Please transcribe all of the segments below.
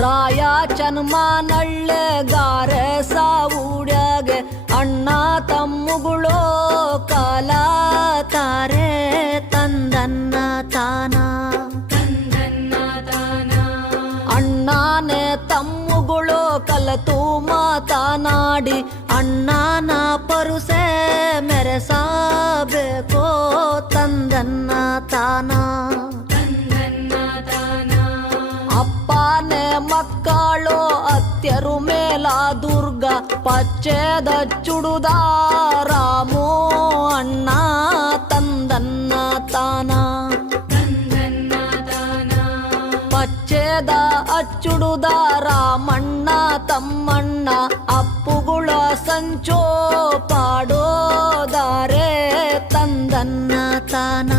ರಾಯ ಚನ್ಮಾನಳ್ಳೆ ಗಾರೆ ಸಾವುಡ್ಯಾಗೆ ಅಣ್ಣ ತಮ್ಮುಗಳು ಕಾಲ ತಾರೆ ತಂದನ್ನ ತಾನ ಅಣ್ಣನೇ ತಮ್ಮುಗಳು ಕಲತು ಮಾತನಾಡಿ ಅಣ್ಣನ ಪರುಸೆ ಮೆರೆಸಬೇಕೋ ತಂದನ್ನ ತಾನ ಅಪ್ಪನೇ ಮಕ್ಕಳು ಅತ್ಯರು ಮೇಲ ದುರ್ಗ ಪಚ್ಚೆದ ಚುಡುದ ರಾಮೋ ಅಣ್ಣ ತಂದನ್ನ ತಾನ ಪಚ್ಚೆದ ಅಚ್ಚುಡುದ ರಾಮಣ್ಣ ತಮ್ಮಣ್ಣ ಅಪ್ಪುಗಳ ಸಂಚೋ ಪಾಡೋದಾರೆ ತಂದನ್ನ ತಾನ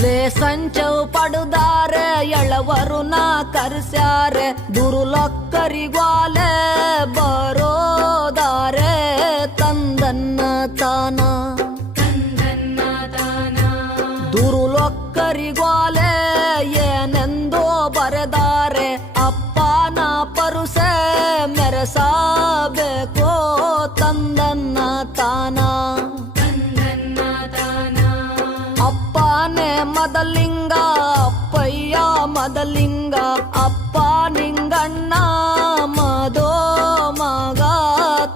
ಲೇ ಸಂಚವು ಪಡುದಾರೆ ಎಳವರುನ ಕರ್ಸ್ಯಾರೆ ದುರುಲಕ್ಕರಿಗ್ವಾಲೆ ಬರೋದಾರೆ ತಂದನ್ನ ತಾನ ದುರುಲಕ್ಕರಿಗ್ವಾಲೆ ಏನೆಂದೋ ಬರೆದಾರೆ ಅಪ್ಪನ ಪರುಸೆ ಮೆರೆಸಬೇಕೋ ತಂದನ್ನ ತಾನ ಅಪ್ಪನೇ ಮದಲಿಂಗ ಅಪ್ಪಯ್ಯ ಮದಲಿಂಗ ಅಪ್ಪ ನಿಂಗಣ್ಣ ಮದೋ ಮಗ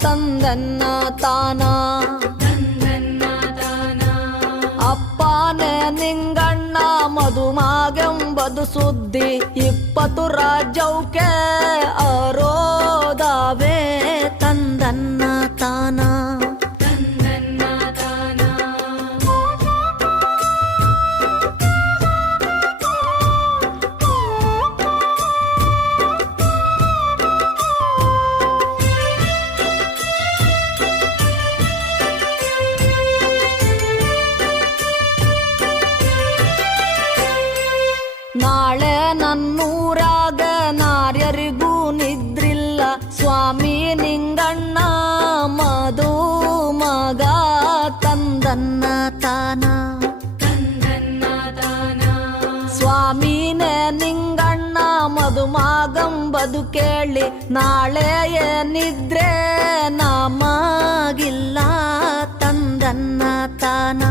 ತಂದನ್ನ ತಾನ ಅಪ್ಪನೇ ನಿಂಗಣ್ಣ ಮದುಮಾಗೆಂಬದು ಸುದ್ದಿ 20 ರಾಜ್ಯಕ್ಕೆ ಅರೋದಾವೆ ತಂದನ್ನ ತಾನ ನಾಳೆ ನನ್ನೂರಾಗ ನಾರ್ಯರಿಗೂ ನಿದ್ರಿಲ್ಲ ಸ್ವಾಮಿ ನಿಂಗಣ್ಣ ಮಧು ಮಗ ತಂದನ್ನ ತಾನ ಸ್ವಾಮಿನೇ ನಿಂಗಣ್ಣ ಮಧುಮಾಗಂಬದು ಕೇಳಿ ನಾಳೆ ಏನಿದ್ರೆ ನಮಗಿಲ್ಲ ತಂದನ್ನ ತಾನ